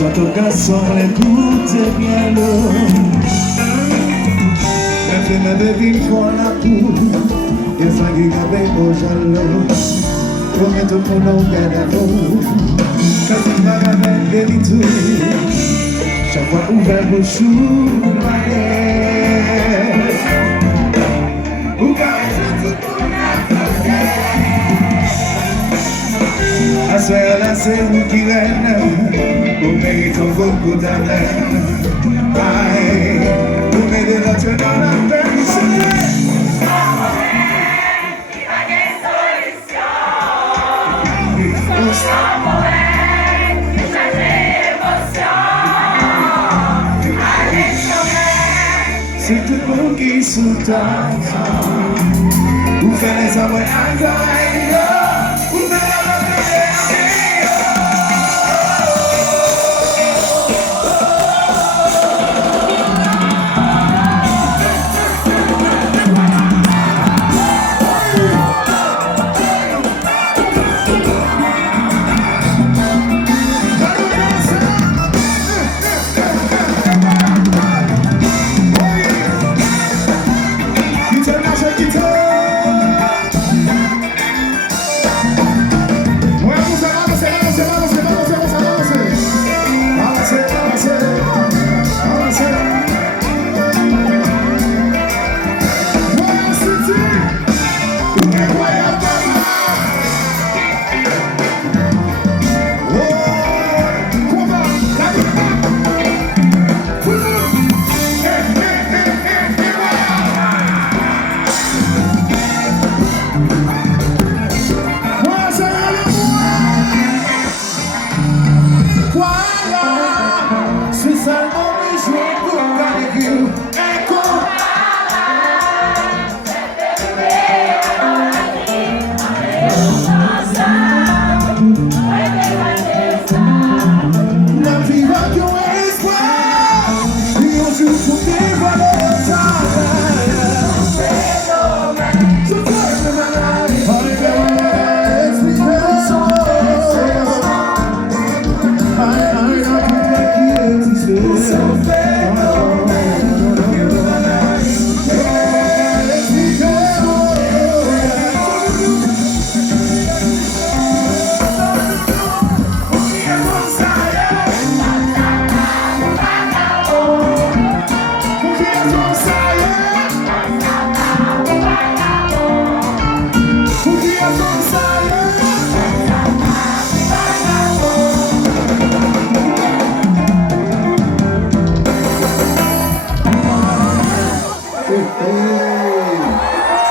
J'entends qu'à son l'écoute et bien l'eau. Quand tu me devines pour la poule, et ça qui gagne au jalot. Pour mettre ton nom bien à l'eau. Quand tu m'as gagné des tout, chaque fois ouvert vos choux, ma guerre. Ou caresse tout pour la à ce là c'est vous qui règne, vous méritez beaucoup d'amène. Vous mettez notre dans la permission. Il va y avoir une solution. Sans poète, changer émotion. Allez changer. C'est tout le monde qui soutient. Vous faites les envois à Gaïa.